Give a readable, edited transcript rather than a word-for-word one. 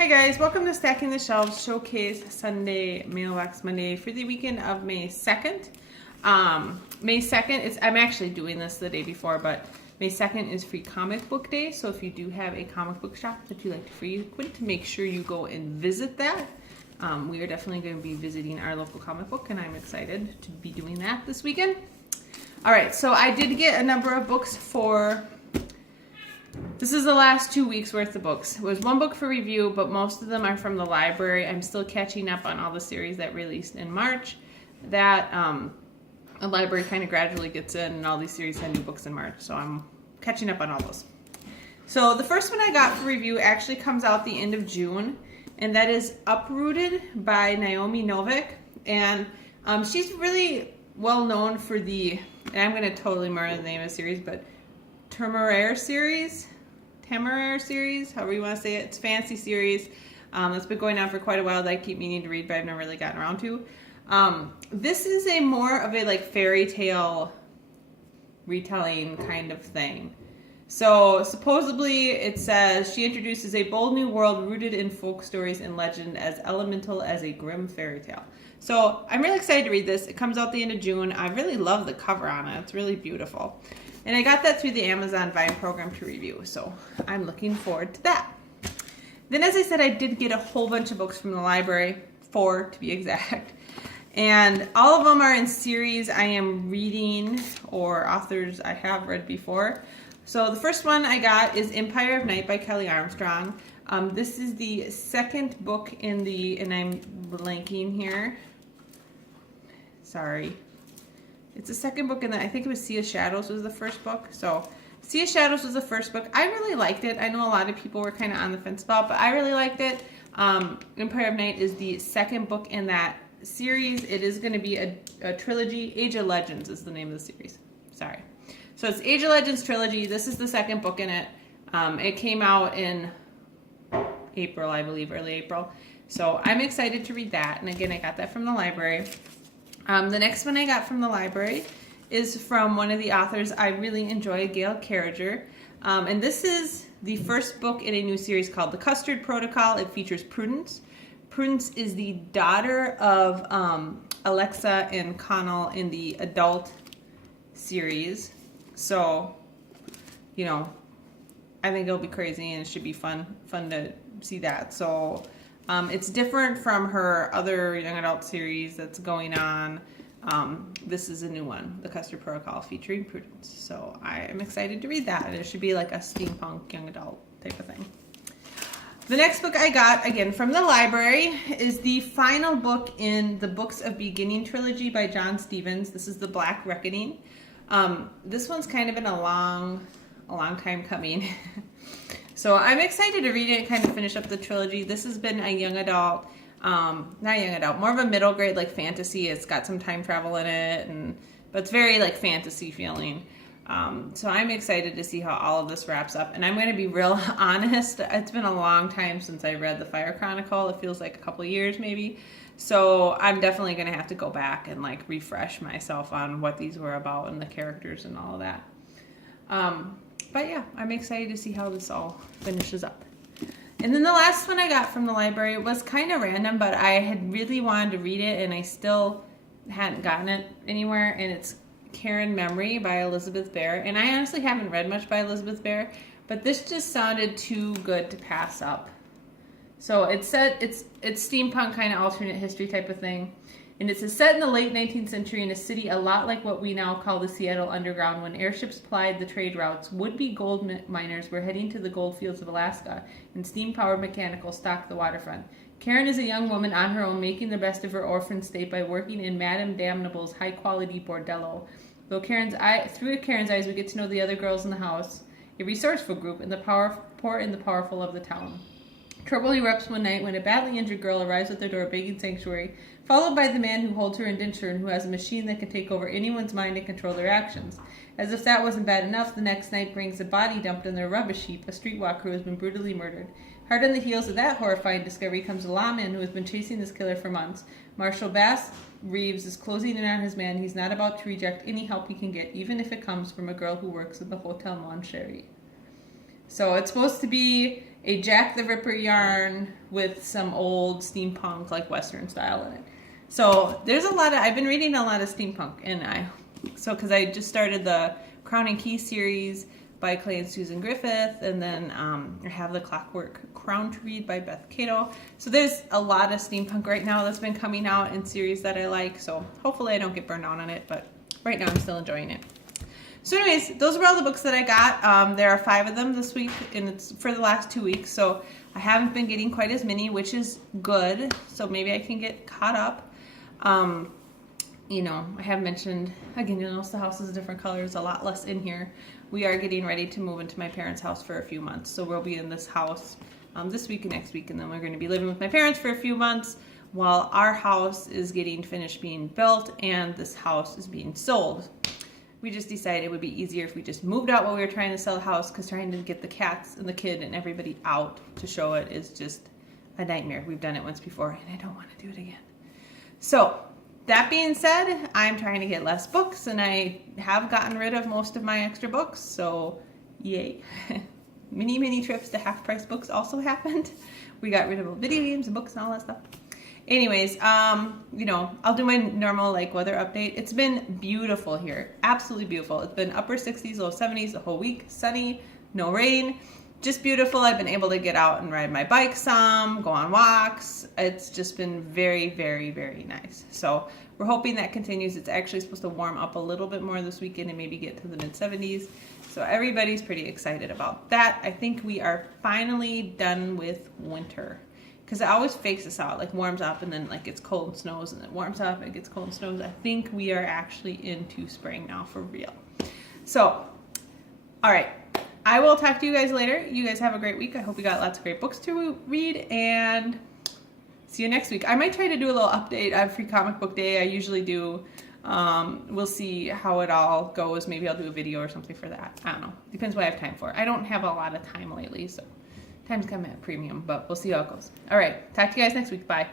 Hi guys, welcome to Stacking the Shelves Showcase Sunday Mailbox Monday for the weekend of May 2nd. May 2nd, I'm actually doing this the day before, but May 2nd is Free Comic Book Day, so if you do have a comic book shop that you like to frequent, make sure you go and visit that. We are definitely going to be visiting our local comic book, and I'm excited to be doing that this weekend. Alright, so I did get a number of books for... This is the last 2 weeks worth of books. It was one book for review, but most of them are from the library. I'm still catching up on all the series that released in March. That the library kind of gradually gets in, and all these series had new books in March, so I'm catching up on all those. So the first one I got for review actually comes out the end of June, and that is Uprooted by Naomi Novik. And she's really well known for the, and I'm going to totally murder the name of the series, but Temeraire series, however you want to say it. It's a fantasy series that's been going on for quite a while that I keep meaning to read, but I've never really gotten around to. This is a more of a like fairy tale retelling kind of thing. So supposedly it says she introduces a bold new world rooted in folk stories and legend as elemental as a grim fairy tale. So I'm really excited to read this. It comes out the end of June. I really love the cover on it. It's really beautiful. And I got that through the Amazon Vine program to review, so I'm looking forward to that. Then, as I said, I did get a whole bunch of books from the library, 4 to be exact. And all of them are in series I am reading or authors I have read before. So the first one I got is Empire of Night by Kelly Armstrong. This is the second book in the, and I'm blanking here. Sorry. It's the second book in the, I think it was Sea of Shadows was the first book. So Sea of Shadows was the first book. I really liked it. I know a lot of people were kind of on the fence about, but I really liked it. Empire of Night is the second book in that series. It is going to be a trilogy. Age of Legends is the name of the series. Sorry. So it's Age of Legends trilogy. This is the second book in it. It came out in April, I believe, early April. So I'm excited to read that. And again, I got that from the library. The next one I got from the library is from one of the authors I really enjoy, Gail Carriger. And this is the first book in a new series called The Custard Protocol. It features Prudence. Prudence is the daughter of Alexa and Connell in the adult series. So, you know, I think it'll be crazy and it should be fun to see that. So it's different from her other young adult series that's going on. This is a new one, The Custard Protocol, featuring Prudence. So I am excited to read that. It should be like a steampunk young adult type of thing. The next book I got, again from the library, is the final book in the Books of Beginning trilogy by John Stevens. This is The Black Reckoning. This one's kind of been a long time coming. So I'm excited to read it and kind of finish up the trilogy. This has been a young adult, not young adult, more of a middle grade like fantasy. It's got some time travel in it, but it's very like fantasy feeling. So I'm excited to see how all of this wraps up. And I'm going to be real honest. It's been a long time since I read The Fire Chronicle. It feels like a couple of years maybe. So I'm definitely going to have to go back and like refresh myself on what these were about and the characters and all of that. But yeah, I'm excited to see how this all finishes up. And then the last one I got from the library was kind of random, but I had really wanted to read it and I still hadn't gotten it anywhere. And it's Karen Memory by Elizabeth Bear. And I honestly haven't read much by Elizabeth Bear, but this just sounded too good to pass up. So it's steampunk kind of alternate history type of thing. And it's set in the late 19th century in a city a lot like what we now call the Seattle Underground. When airships plied the trade routes, would-be gold miners were heading to the gold fields of Alaska, and steam-powered mechanicals stocked the waterfront. Karen is a young woman on her own, making the best of her orphan state by working in Madame Damnable's high-quality bordello. Through Karen's eyes, we get to know the other girls in the house, a resourceful group, and the poor and the powerful of the town. Trouble erupts one night when a badly injured girl arrives at their door begging sanctuary, followed by the man who holds her indenture and who has a machine that can take over anyone's mind and control their actions. As if that wasn't bad enough, the next night brings a body dumped in their rubbish heap, a streetwalker who has been brutally murdered. Hard on the heels of that horrifying discovery comes a lawman who has been chasing this killer for months. Marshal Bass Reeves is closing in on his man. He's not about to reject any help he can get, even if it comes from a girl who works at the Hotel Mon Chéri. So it's supposed to be a Jack the Ripper yarn with some old steampunk, like Western style in it. So there's a lot of, I've been reading a lot of steampunk, and because I just started the Crown and Key series by Clay and Susan Griffith, and then I have the Clockwork Crown to read by Beth Cato. So there's a lot of steampunk right now that's been coming out in series that I like, so hopefully I don't get burned out on it, but right now I'm still enjoying it. So anyways, those were all the books that I got. There are 5 of them this week, and it's for the last 2 weeks, so I haven't been getting quite as many, which is good, so maybe I can get caught up. You know, I have mentioned, again, you'll notice the house is different colors, a lot less in here. We are getting ready to move into my parents' house for a few months, so we'll be in this house this week and next week, and then we're going to be living with my parents for a few months while our house is getting finished being built and this house is being sold. We just decided it would be easier if we just moved out while we were trying to sell the house, because trying to get the cats and the kid and everybody out to show it is just a nightmare. We've done it once before, and I don't want to do it again. So that being said, I'm trying to get less books, and I have gotten rid of most of my extra books, so yay. Mini trips to half price books also happened. We got rid of video games and books and all that stuff. Anyways, you know, I'll do my normal like weather update. It's been beautiful here, absolutely beautiful. It's been upper 60s, low 70s the whole week, sunny, no rain. Just beautiful. I've been able to get out and ride my bike some, go on walks. It's just been very, very, very nice. So we're hoping that continues. It's actually supposed to warm up a little bit more this weekend and maybe get to the mid-70s. So everybody's pretty excited about that. I think we are finally done with winter, because it always fakes us out, like warms up and then like gets cold and snows, and then warms up and it gets cold and snows. I think we are actually into spring now for real. So, all right. I will talk to you guys later. You guys have a great week. I hope you got lots of great books to read, and see you next week. I might try to do a little update on Free Comic Book Day. I usually do. We'll see how it all goes. Maybe I'll do a video or something for that. I don't know. Depends what I have time for. I don't have a lot of time lately, so time's kind of at premium, but we'll see how it goes. All right. Talk to you guys next week. Bye.